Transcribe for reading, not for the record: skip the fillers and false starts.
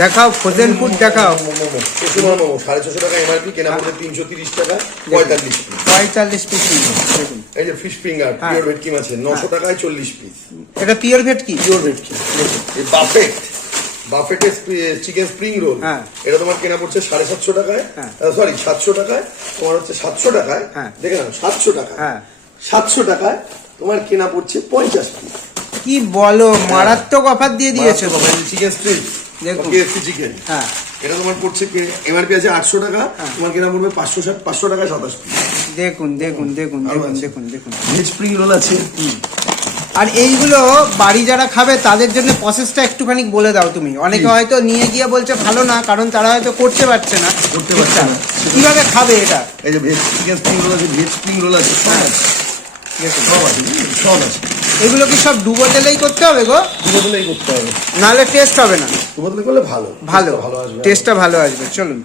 দেখাও frozen food দেখাও। মোমো 650 টাকা এমআরপি, কেনা পড়বে 330 টাকা, 45 পিস। 45 পিস। দেখুন এই যে ফিশ ফিঙ্গার পিওর ভেটকি মাছের 900 টাকায় 40 পিস। এটা পিওর ভেটকি? পিওর ভেটকি। এই বাফেটের চিকেন স্প্রিং রোল, এটা তোমার কেনা পড়ছে 750 টাকায়, সরি 700 টাকায়, তোমার হচ্ছে 700 টাকায়, দেখে নাও 700 টাকা, 700 টাকায় তোমার কেনা পড়ছে 50 পিস। কি বলো, মারাত্মক অফার দিয়ে দিয়েছে। চিকেন স্প্রিং কেএফসি চিকেন, এটা তোমার পড়ছে এমআরপি আছে 800 টাকা, তোমার কেনা পড়বে 500 টাকায় 27 পিস। দেখুন দেখুন দেখুন দেখুন দেখুন দেখুন ভেজ স্প্রিং রোল আছে। আর এইগুলো বাড়ি যারা খাবে তাদের জন্য প্রসেসটা একটুখানি বলে দাও তুমি। অনেকে হয়তো নিয়ে গিয়ে বলছে ভালো না, কারণ তারা হয়তো করতে পারছে না। কিভাবে খাবে এটা? এই যে ভেজ চিকেন স্প্রিং রোল আছে, ভেজ স্প্রিং রোল আছে, সব আছে। এগুলো কি সব ডুবো তেলেই করতে হবে গো? ডুবো তেলেই করতে হবে, নাহলে টেস্ট হবে না। ডুবো তেলে করলে ভালো ভালো আসবে, টেস্টটা ভালো আসবে। চলুন।